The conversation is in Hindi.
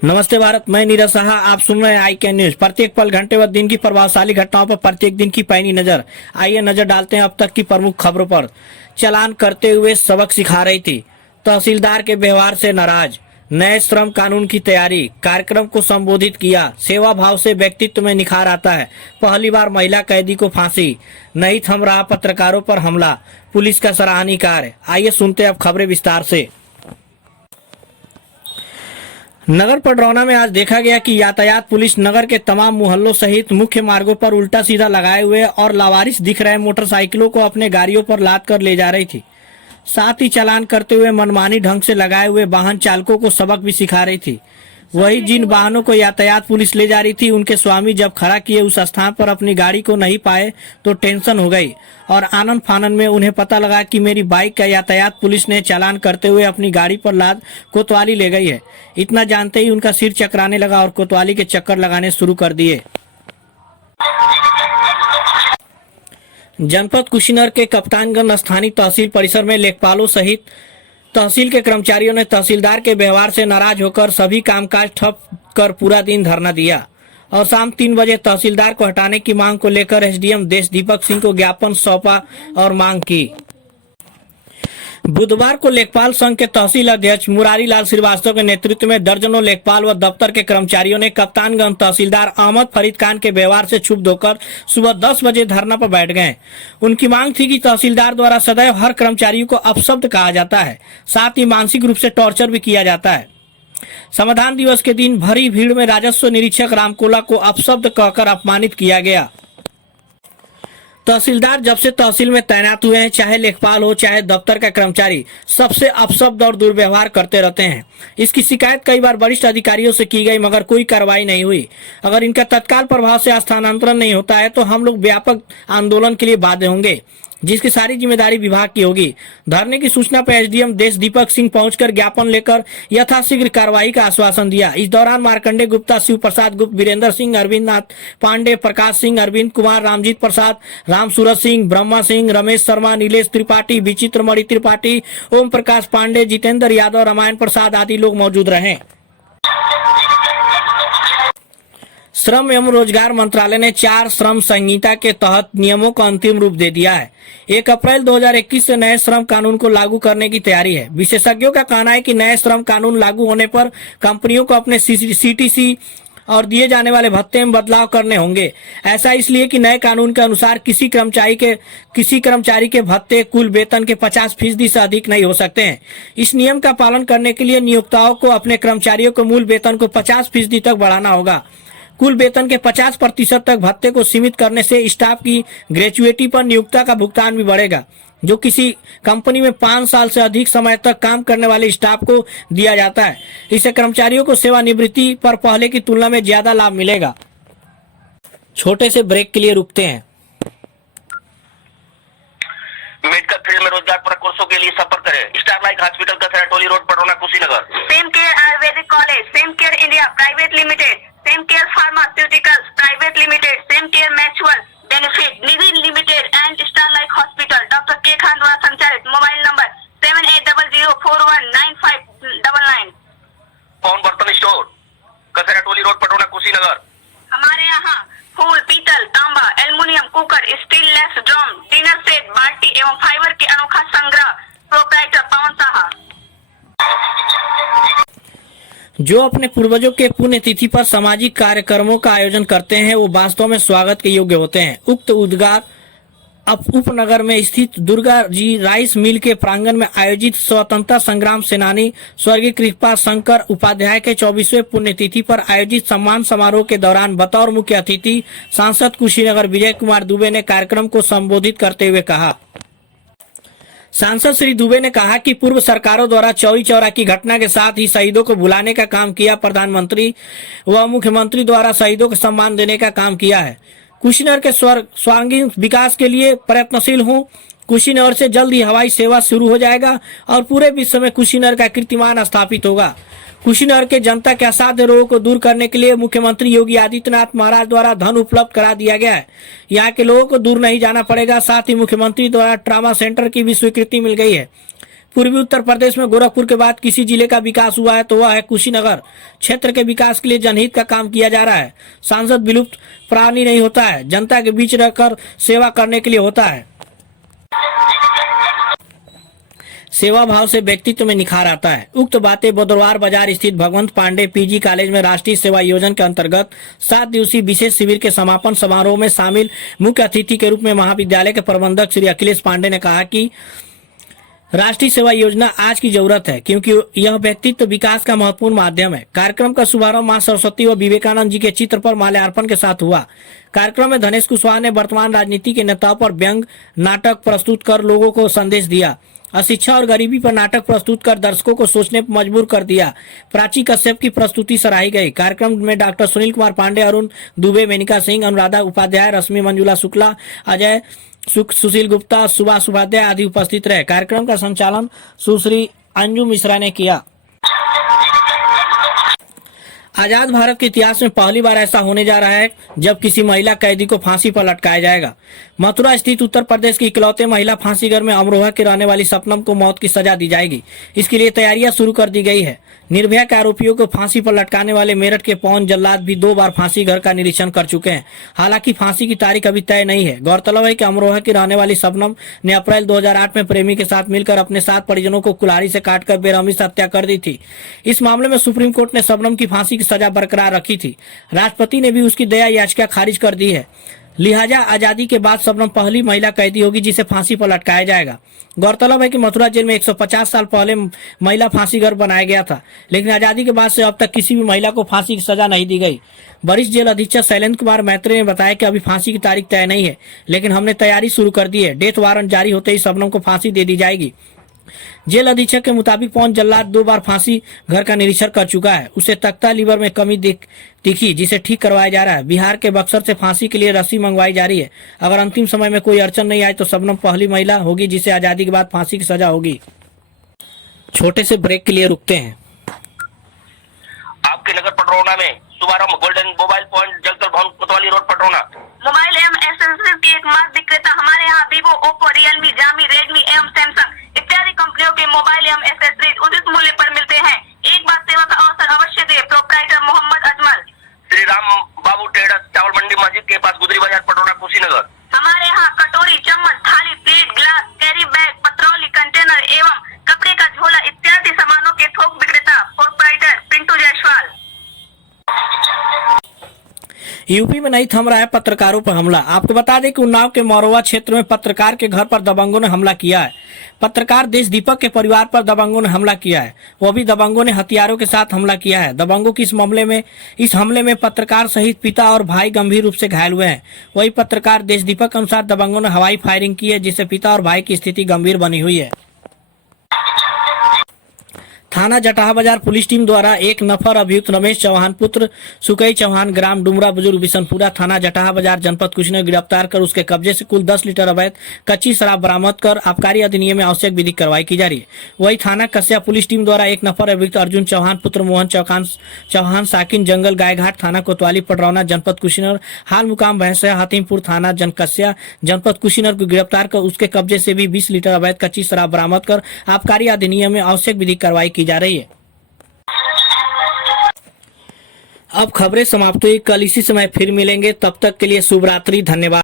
नमस्ते भारत, मैं नीरज साहा। आप सुन रहे हैं आई कैन न्यूज। प्रत्येक पल, घंटे व दिन की प्रभावशाली घटनाओं पर प्रत्येक दिन की पैनी नजर। आइए नजर डालते हैं अब तक की प्रमुख खबरों पर। चालान करते हुए सबक सिखा रही थी, तहसीलदार के व्यवहार से नाराज। नए श्रम कानून की तैयारी, कार्यक्रम को संबोधित किया। सेवा भाव से व्यक्तित्व में निखार आता है। पहली बार महिला कैदी को फांसी। नहीं थम रहा पत्रकारों पर हमला, पुलिस का सराहनीय कार्य। आइए सुनते हैं अब खबरें विस्तार से। नगर पडरौना में आज देखा गया कि यातायात पुलिस नगर के तमाम मोहल्लों सहित मुख्य मार्गों पर उल्टा सीधा लगाए हुए और लावारिस दिख रहे मोटरसाइकिलों को अपने गाड़ियों पर लाद कर ले जा रही थी। साथ ही चालान करते हुए मनमानी ढंग से लगाए हुए वाहन चालकों को सबक भी सिखा रही थी। वही जिन वाहनों को यातायात पुलिस ले जा रही थी, उनके स्वामी जब खड़ा किए उस स्थान पर अपनी गाड़ी को नहीं पाए तो टेंशन हो गई और आनंद फानन में उन्हें पता लगा कि मेरी बाइक का यातायात पुलिस ने चालान करते हुए अपनी गाड़ी पर लाद कोतवाली ले गई है। इतना जानते ही उनका सिर चकराने लगा और कोतवाली के चक्कर लगाने शुरू कर दिए। जनपद कुशीनगर के कप्तानगंज स्थानीय तहसील परिसर में लेखपालों सहित तहसील के कर्मचारियों ने तहसीलदार के व्यवहार से नाराज होकर सभी कामकाज ठप कर पूरा दिन धरना दिया और शाम 3 बजे तहसीलदार को हटाने की मांग को लेकर एसडीएम देश दीपक सिंह को ज्ञापन सौंपा और मांग की। बुधवार को लेखपाल संघ के तहसील अध्यक्ष मुरारी लाल श्रीवास्तव के नेतृत्व में दर्जनों लेखपाल व दफ्तर के कर्मचारियों ने कप्तानगंज तहसीलदार अहमद फरीद खान के व्यवहार से क्षुब्ध होकर सुबह 10 बजे धरना पर बैठ गए। उनकी मांग थी कि तहसीलदार द्वारा सदैव हर कर्मचारी को अपशब्द कहा जाता है, साथ ही मानसिक रूप से टॉर्चर भी किया जाता है। समाधान दिवस के दिन भरी भीड़ में राजस्व निरीक्षक रामकोला को अपशब्द कहकर अपमानित किया गया। तहसीलदार जब से तहसील में तैनात हुए हैं, चाहे लेखपाल हो चाहे दफ्तर का कर्मचारी, सबसे अपशब्द और दुर्व्यवहार करते रहते हैं। इसकी शिकायत कई बार वरिष्ठ अधिकारियों से की गई मगर कोई कार्रवाई नहीं हुई। अगर इनका तत्काल प्रभाव से स्थानांतरण नहीं होता है तो हम लोग व्यापक आंदोलन के लिए बाध्य होंगे, जिसकी सारी जिम्मेदारी विभाग की होगी। धरने की सूचना पर एसडीएम देश दीपक सिंह पहुंचकर ज्ञापन लेकर यथाशीघ्र कार्रवाई का आश्वासन दिया। इस दौरान मार्कंडे गुप्ता, शिव प्रसाद गुप्त, वीरेंद्र सिंह, अरविंद नाथ पांडे, प्रकाश सिंह, अरविंद कुमार, रामजीत प्रसाद, राम सूरज सिंह, ब्रह्मा सिंह, रमेश शर्मा, नीलेश त्रिपाठी, विचित्र मणि त्रिपाठी, ओम प्रकाश पांडे, जितेंद्र यादव, रामायण प्रसाद आदि लोग मौजूद रहे। श्रम एवं रोजगार मंत्रालय ने 4 श्रम संहिता के तहत नियमों को अंतिम रूप दे दिया है। 1 अप्रैल 2021 से नए श्रम कानून को लागू करने की तैयारी है। विशेषज्ञों का कहना है कि नए श्रम कानून लागू होने पर कंपनियों को अपने सीटीसी और दिए जाने वाले भत्ते में बदलाव करने होंगे। ऐसा इसलिए कि नए कानून के अनुसार किसी कर्मचारी के भत्ते कुल वेतन के 50% से अधिक नहीं हो सकते हैं। इस नियम का पालन करने के लिए नियोक्ताओं को अपने कर्मचारियों को मूल वेतन को 50% तक बढ़ाना होगा। कुल वेतन के 50% तक भत्ते को सीमित करने से स्टाफ की ग्रेचुइटी पर नियोक्ता का भुगतान भी बढ़ेगा, जो किसी कंपनी में 5 साल से अधिक समय तक काम करने वाले स्टाफ को दिया जाता है। इससे कर्मचारियों को सेवानिवृत्ति पर पहले की तुलना में ज्यादा लाभ मिलेगा। छोटे से ब्रेक के लिए रुकते हैं। मेडिकल फील्ड में रोजगार पर कोर्सों के लिए संपर्क करें। स्टारलाइट हॉस्पिटल का Toli road, Padrauna, Kushinagar. Same care Ayurvedic college, same care India private limited, same care pharmaceuticals private limited, same care mutual benefit निविन limited and Starlight hospital doctor K Khan द्वारा संचालित। Mobile number 7800419599। पवन बर्तन स्टोर, कचरा टोली रोड, पडरौना, कुशीनगर। हमारे यहाँ फूल, पीतल, तांबा, aluminium, cooker, stainless drum, dinner set, बाल्टी एवं फाइबर के अनोखा संग्रह। प्रोप्राइटर पवन साहा। जो अपने पूर्वजों के पुण्यतिथि पर सामाजिक कार्यक्रमों का आयोजन करते हैं, वो वास्तव में स्वागत के योग्य होते हैं। उक्त उद्गार उपनगर में स्थित दुर्गा जी राइस मिल के प्रांगण में आयोजित स्वतंत्रता संग्राम सेनानी स्वर्गीय कृपा शंकर उपाध्याय के 24वें पुण्यतिथि पर आयोजित सम्मान समारोह के दौरान बतौर मुख्य अतिथि सांसद कुशीनगर विजय कुमार दुबे ने कार्यक्रम को संबोधित करते हुए कहा। सांसद श्री दुबे ने कहा कि पूर्व सरकारों द्वारा चौरी चौरा की घटना के साथ ही शहीदों को भुलाने का काम किया। प्रधानमंत्री व मुख्यमंत्री द्वारा शहीदों को सम्मान देने का काम किया है। कुशीनगर के सर्वांगीण विकास के लिए प्रयत्नशील हूँ। कुशीनगर से जल्द ही हवाई सेवा शुरू हो जाएगा और पूरे विश्व में कुशीनगर का कीर्तिमान स्थापित होगा। कुशीनगर के जनता के असाध्य रोगों को दूर करने के लिए मुख्यमंत्री योगी आदित्यनाथ महाराज द्वारा धन उपलब्ध करा दिया गया है। यहाँ के लोगों को दूर नहीं जाना पड़ेगा। साथ ही मुख्यमंत्री द्वारा ट्रामा सेंटर की भी स्वीकृति मिल गई है। पूर्वी उत्तर प्रदेश में गोरखपुर के बाद किसी जिले का विकास हुआ है तो वह है कुशीनगर। क्षेत्र के विकास के लिए जनहित का काम किया जा रहा है। सांसद विलुप्त प्राणी नहीं होता है, जनता के बीच रहकर सेवा करने के लिए होता है। सेवा भाव से व्यक्तित्व में निखार आता है। उक्त बातें बुधवार बाजार स्थित भगवंत पांडे पीजी कॉलेज में राष्ट्रीय सेवा योजना के अंतर्गत 7 दिवसीय विशेष शिविर के समापन समारोह में शामिल मुख्य अतिथि के रूप में महाविद्यालय के प्रबंधक श्री अखिलेश पांडे ने कहा कि राष्ट्रीय सेवा योजना आज की जरूरत है, क्योंकि यह व्यक्तित्व विकास का महत्वपूर्ण माध्यम है। कार्यक्रम का शुभारंभ मां सरस्वती व विवेकानंद जी के चित्र पर माल्यार्पण के साथ हुआ। कार्यक्रम में धनेश कुशवाहा ने वर्तमान राजनीति के नेताओं पर व्यंग नाटक प्रस्तुत कर लोगों को संदेश दिया। अशिक्षा और गरीबी पर नाटक प्रस्तुत कर दर्शकों को सोचने पर मजबूर कर दिया। प्राची कश्यप की प्रस्तुति सराही गई। कार्यक्रम में डॉक्टर सुनील कुमार पांडे, अरुण दुबे, मेनिका सिंह, अनुराधा उपाध्याय, रश्मि मंजुला शुक्ला, अजय सुशील गुप्ता, सुभाष उपाध्याय आदि उपस्थित रहे। कार्यक्रम का संचालन सुश्री अंजू मिश्रा ने किया। आजाद भारत के इतिहास में पहली बार ऐसा होने जा रहा है जब किसी महिला कैदी को फांसी पर लटकाया जाएगा। मथुरा स्थित उत्तर प्रदेश की इकलौते महिला फांसीगर में अमरोहा की रहने वाली सपनम को मौत की सजा दी जाएगी। इसके लिए तैयारियां शुरू कर दी गई है। निर्भया के आरोपियों को फांसी पर लटकाने वाले मेरठ के पवन जल्लाद भी 2 बार फांसी घर का निरीक्षण कर चुके हैं। हालांकि फांसी की तारीख अभी तय नहीं है। गौरतलब है कि अमरोहा की रहने वाली शबनम ने अप्रैल 2008 में प्रेमी के साथ मिलकर अपने 7 परिजनों को कुल्हाड़ी से काटकर बेरहमी से हत्या कर दी थी। इस मामले में सुप्रीम कोर्ट ने शबनम की फांसी की सजा बरकरार रखी थी। राष्ट्रपति ने भी उसकी दया याचिका खारिज कर दी है। लिहाजा आजादी के बाद शबनम पहली महिला कैदी होगी जिसे फांसी पर लटकाया जाएगा। गौरतलब है कि मथुरा जेल में 150 साल पहले महिला फांसी घर बनाया गया था, लेकिन आजादी के बाद से अब तक किसी भी महिला को फांसी की सजा नहीं दी गई। वरिष्ठ जेल अधीक्षक शैलेंद्र कुमार मैत्री ने बताया कि अभी फांसी की तारीख तय नहीं है, लेकिन हमने तैयारी शुरू कर दी है। डेथ वारंट जारी होते ही शबनम को फांसी दे दी जाएगी। जेल अधीक्षक के मुताबिक पवन जल्लाद 2 बार फांसी घर का निरीक्षण कर चुका है। उसे तख्ता लीवर में कमी दिखी, जिसे ठीक करवाया जा रहा है। बिहार के बक्सर से फांसी के लिए रस्सी मंगवाई जा रही है। अगर अंतिम समय में कोई अड़चन नहीं आए तो शबनम पहली महिला होगी जिसे आजादी के बाद फांसी की सजा होगी। छोटे से ब्रेक के लिए रुकते हैं। आपके नगर पटरौना में शुभारंभ गोल्डन मोबाइल पॉइंट, जगदल भवन, कोतवाली रोड, पटरौना। मोबाइल एवं एसेसरीज की एकमात्र विक्रेता हमारे यहाँ Vivo, Oppo, Realme, Jami, Redmi एवं सैमसंग इत्यादि कंपनियों के मोबाइल एवं एसेसरीज उचित मूल्य पर मिलते हैं। एक बार सेवा का अवसर अवश्य दे। प्रोप्राइटर मोहम्मद अजमल, श्री राम बाबू ट्रेडर्स, चावल मंडी मस्जिद के पास, गुदरी बाजार, पटरौना, कुशीनगर। हमारे यहाँ कटोरी, चम्मच, थाली, प्लेट, गिलास, कैरी बैग, पत्रौली, कंटेनर एवं कपड़े का झोला इत्यादि सामानों के थोक विक्रेता प्रोप्राइटर पिंटू जायसवाल। यूपी में नहीं थम रहा है पत्रकारों पर हमला। आपको बता दें कि उन्नाव के मौरवा क्षेत्र में पत्रकार के घर पर दबंगों ने हमला किया है। पत्रकार देश दीपक के परिवार पर दबंगों ने हमला किया है। वो भी दबंगों ने हथियारों के साथ हमला किया है। दबंगों की इस हमले में पत्रकार सहित पिता और भाई गंभीर रूप से घायल हुए हैं। वही पत्रकार देश दीपक के अनुसार दबंगों ने हवाई फायरिंग की है, जिससे पिता और भाई की स्थिति गंभीर बनी हुई है। थाना जटाहा बाजार पुलिस टीम द्वारा एक नफर अभियुक्त रमेश चौहान पुत्र सुकई चौहान, ग्राम डुमरा, बुजुर्ग बिशनपुरा, थाना जटाहा बाजार, जनपद कुशीनगर गिरफ्तार कर उसके कब्जे से कुल 10 लीटर अवैध कच्ची शराब बरामद कर आबकारी अधिनियम में आवश्यक विधिक कार्रवाई की जा रही है। वही थाना कस्या पुलिस टीम द्वारा एक नफर अभियुक्त अर्जुन चौहान पुत्र मोहन चौहान साकिन जंगल गायघाट, थाना कोतवाली, पटरौना, जनपद कुशीनगर, हाल मुकाम भैंसा हातिमपुर, थाना कस्या, जनपद कुशीनगर को गिरफ्तार कर उसके कब्जे से भी 20 लीटर अवैध कच्ची शराब बरामद कर आबकारी अधिनियम में आवश्यक विधिक कार्रवाई की जा रही है। अब खबरें समाप्त हुई। कल इसी समय फिर मिलेंगे। तब तक के लिए शुभ रात्रि। धन्यवाद।